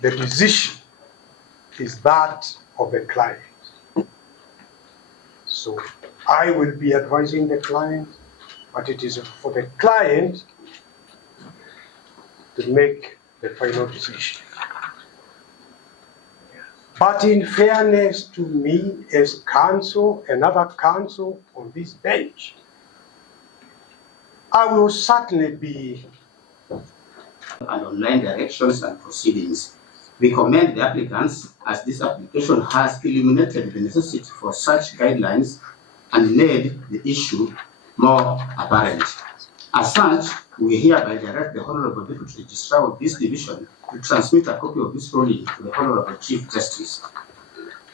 the decision is that of the client. So I will be advising the client, but it is for the client to make the final decision. But in fairness to me as counsel, another counsel on this bench, I will certainly be and online directions and proceedings. We commend the applicants as this application has eliminated the necessity for such guidelines and made the issue more apparent. As such, we hereby direct the Honorable Deputy Registrar of this division to transmit a copy of this ruling to the Honorable Chief Justice.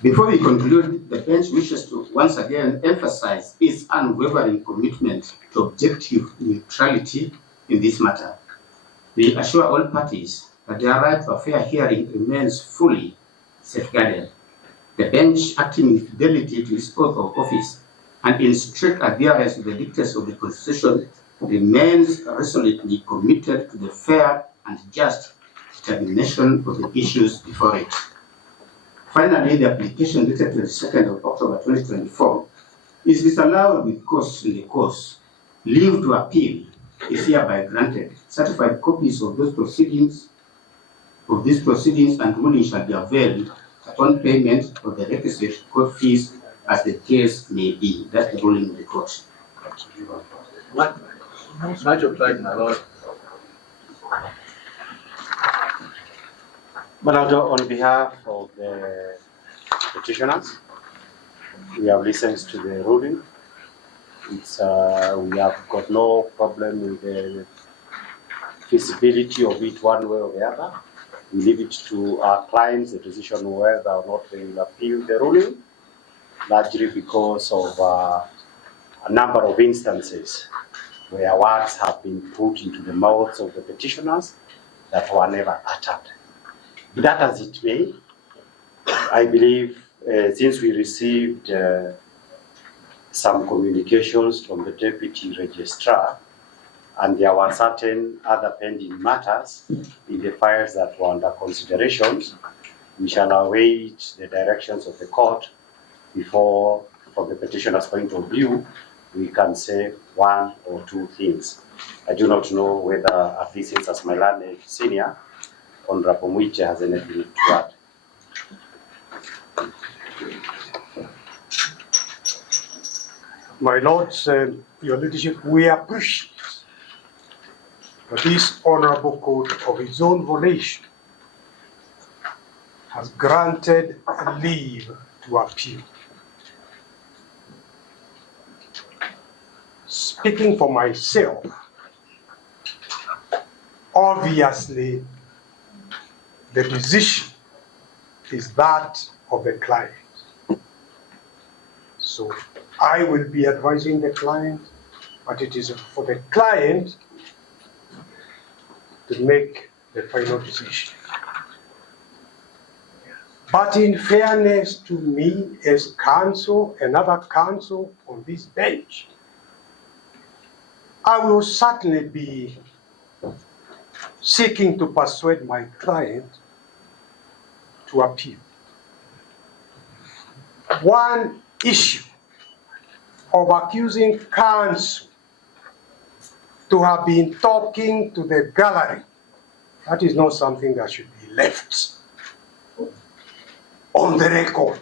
Before we conclude, the bench wishes to once again emphasize its unwavering commitment to objective neutrality in this matter. We assure all parties that their right to a fair hearing remains fully safeguarded. The bench, acting in fidelity to its oath of office and in strict adherence to the dictates of the Constitution, remains resolutely committed to the fair and just determination of the issues before it. Finally, the application dated 22nd of October 2024 is disallowed with cause in the cause. Leave to appeal is hereby granted. Certified copies of these proceedings and rulings shall be availed upon payment of the requisite court fees as the case may be. That's the ruling of the court. Much obliged, my lord. On behalf of the petitioners, we have listened to the ruling. We have got no problem with the feasibility of it one way or the other. We leave it to our clients, the decision whether or not they will appeal the ruling, largely because of a number of instances where words have been put into the mouths of the petitioners that were never uttered. That as it may, I believe since we received some communications from the Deputy Registrar, and there were certain other pending matters in the files that were under considerations, we shall await the directions of the court before, from the petitioner's point of view, we can say one or two things. I do not know whether, at least as my learned senior, Honorable Muite has anything to add. My lords, your leadership, we appreciate that this honorable court of its own volition has granted leave to appeal. Speaking for myself, obviously the decision is that of the client. So I will be advising the client, but it is for the client to make the final decision. But in fairness to me as counsel, another counsel on this bench, I will certainly be seeking to persuade my client to appeal. One issue of accusing counsel to have been talking to the gallery, that is not something that should be left on the record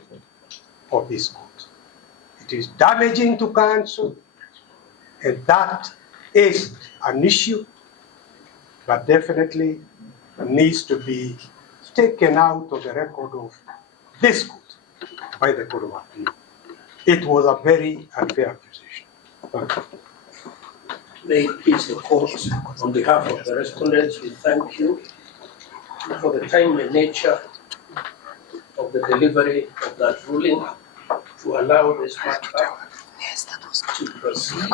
of this court. It is damaging to counsel, and that is an issue that definitely needs to be taken out of the record of this court by the Court of Appeal. It was a very unfair accusation. Thank you. May it please the court, on behalf of the respondents, we thank you for the timely nature of the delivery of that ruling to allow this matter to proceed.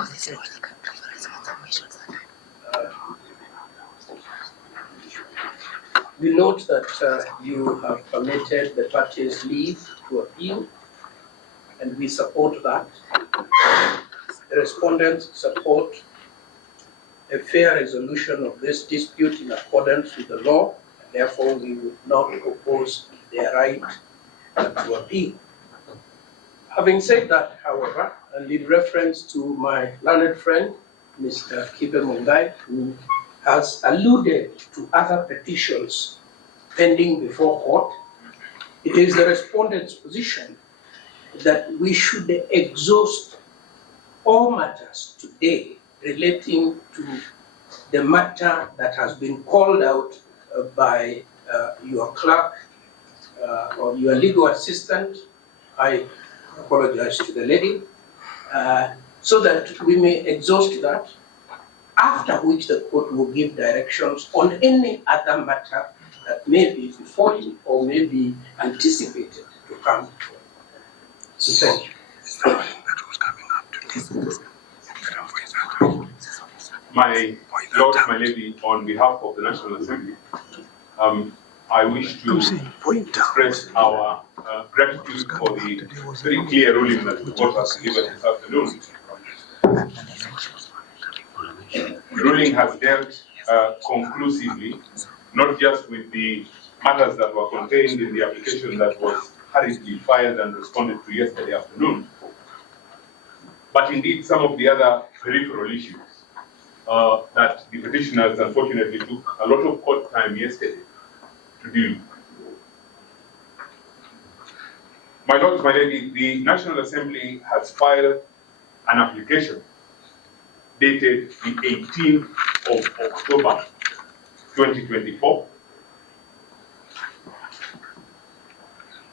We note that you have permitted the parties leave to appeal, and we support that. The respondents support a fair resolution of this dispute in accordance with the law Therefore, we would not oppose their right to appeal. Having said that, however, and in reference to my learned friend, Mr. Kibe Mungai, who has alluded to other petitions pending before court, it is the respondent's position that we should exhaust all matters today relating to the matter that has been called out by your clerk or your legal assistant. I apologize to the lady, so that we may exhaust that, after which the court will give directions on any other matter that may be before you or may be anticipated to come before you. So thank you. My Lord, my Lady, on behalf of the National Assembly, I wish to express our gratitude for the very clear ruling that the court has given this afternoon. The ruling has dealt conclusively, not just with the matters that were contained in the application that was hurriedly filed and responded to yesterday afternoon, but indeed some of the other peripheral issues that the petitioners unfortunately took a lot of court time yesterday to deal with. My Lord, my Lady, the National Assembly has filed an application dated the 18th of October 2024.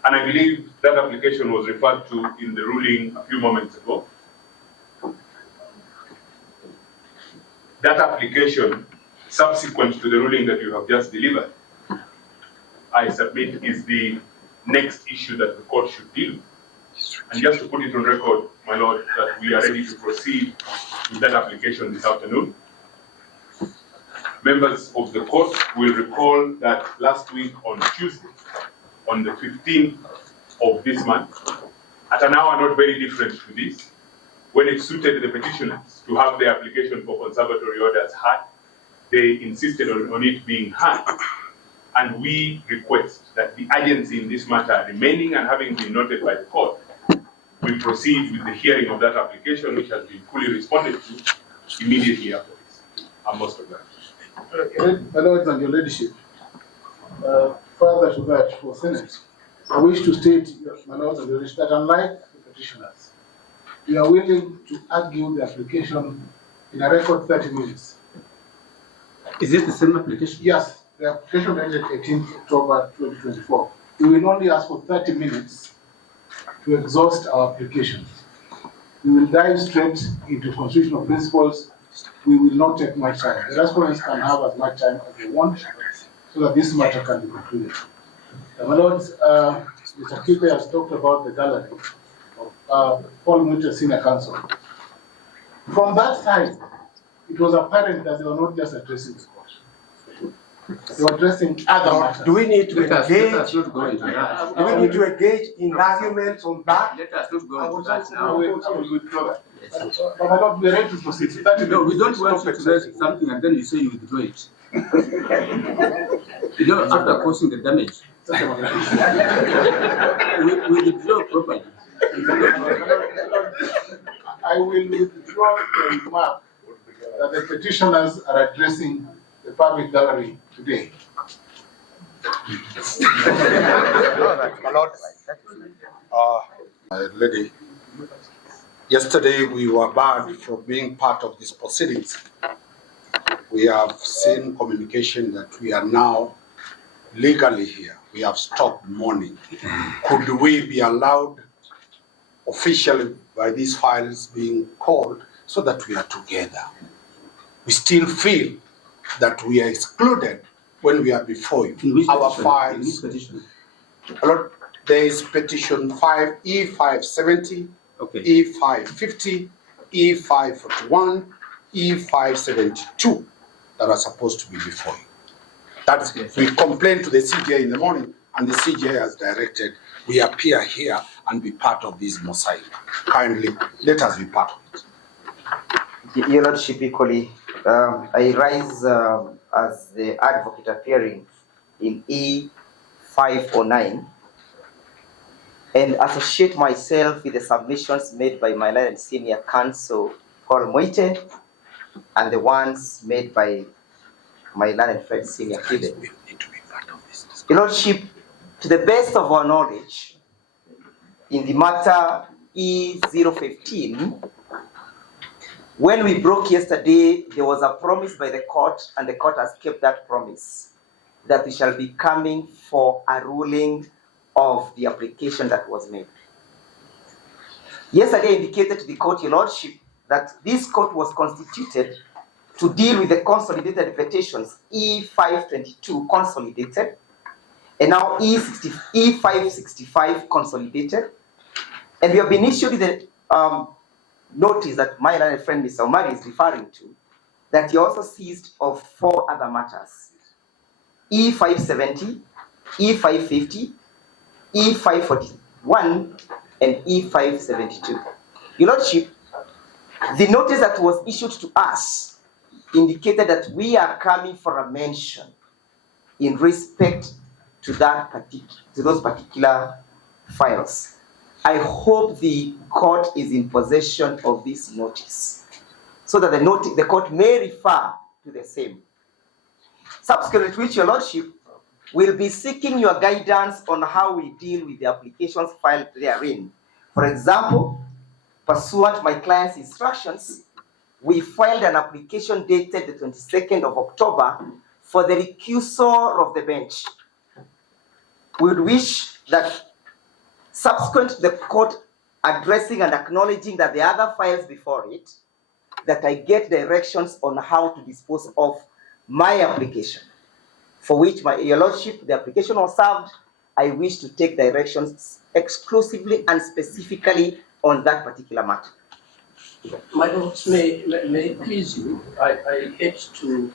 And I believe that application was referred to in the ruling a few moments ago. That application, subsequent to the ruling that you have just delivered, I submit is the next issue that the court should deal with. And just to put it on record, my Lord, that we are ready to proceed with that application this afternoon. Members of the court will recall that last week on Tuesday, on the 15th of this month, at an hour not very different to this, when it suited the petitioners to have their application for conservatory orders heard, they insisted on it being heard. And we request that the urgency in this matter remaining and having been noted by the court, we proceed with the hearing of that application, which has been fully responded to immediately after this. I'm most obliged. My Lord and your Ladyship, further to that, for Senate, I wish to state, my Lord and your Ladyship, that unlike the petitioners, we are willing to argue the application in a record 30 minutes. Is it the same application? Yes, the application dated 18th October 2024. We will only ask for 30 minutes to exhaust our applications. We will dive straight into constitutional principles. We will not take much time. The respondents can have as much time as they want so that this matter can be concluded. My Lord, Mr. Kipe has talked about the gallery of Paul Muite Senior Counsel. From that side, it was apparent that they were not just addressing the court. They were addressing other matters. Do we need to engage? Let us not go into that. Do we need to engage in arguments on that? Let us not go into that I now. will withdraw that. But my Lord, we are ready to proceed. No, we don't want you to raise something and then you say you withdraw it. You know, after causing the damage, we withdraw properly. I will withdraw the remark that the petitioners are addressing the public gallery today. My Lord, my lady, yesterday we were barred from being part of these proceedings. We have seen communication that we are now legally here. We have stopped mourning. Could we be allowed officially by these files being called so that we are together? We still feel that we are excluded when we are before you. Our files. There is petition 5 E570, Okay. E550, E541, E572 that are supposed to be before you. That's we complained to the CJA in the morning, and the CJA has directed we appear here and be part of this mosaic. Kindly let us be part of it. Your Lordship, equally, I rise as the advocate appearing in E509 and associate myself with the submissions made by my learned senior counsel, called Muite, and the ones made by my learned friend, senior Kibe. Your Lordship, to the best of our knowledge, in the matter E015, when we broke yesterday, there was a promise by the court, and the court has kept that promise, that we shall be coming for a ruling of the application that was made. Yesterday I indicated to the court, Your Lordship, that this court was constituted to deal with the consolidated petitions E522 consolidated, and now E565 consolidated. And we have been issued the notice that my learned friend Mr. Omar is referring to, that he also seized of 4 other matters: E570, E550, E541, and E572. Your Lordship, the notice that was issued to us indicated that we are coming for a mention in respect to those particular files. I hope the court is in possession of this notice, so that the court may refer to the same. Subsequently to which, Your Lordship, will be seeking your guidance on how we deal with the applications filed therein. For example, pursuant to my client's instructions, we filed an application dated the 22nd of October for the recusal of the bench. We would wish that subsequent to the court addressing and acknowledging that the other files before it, that I get directions on how to dispose of my application, for which, Your Lordship, the application was served. I wish to take directions exclusively and specifically on that particular matter. My lords, may it please you, I hate to